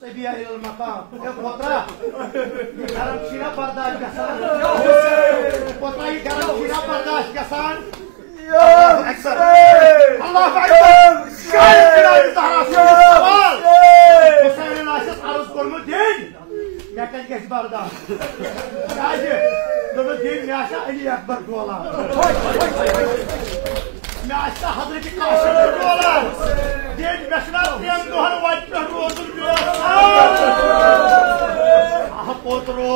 بيا الى المقام قطره كلام شينا برداشت گسان قطره كلام شينا برداشت گسان الله اكبر الله اكبر شايف كلام زهرا سوال حسين الاشد عروض كرمو دين يا كان گس برداشت شايف لو دين ماشا علي اكبر دولا ماشا حضرتك قاسم دولا دين مشرف دين دوهر وجه روز Potro,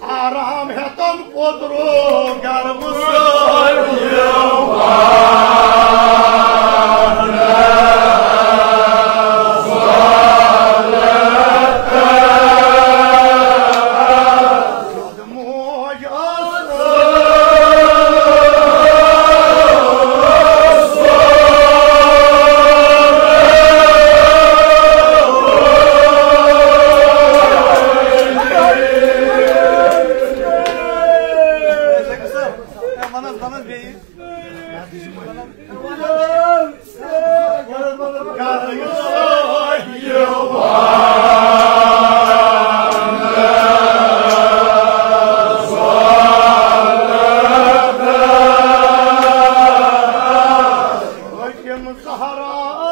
aram hetam potro, garmusal Sahara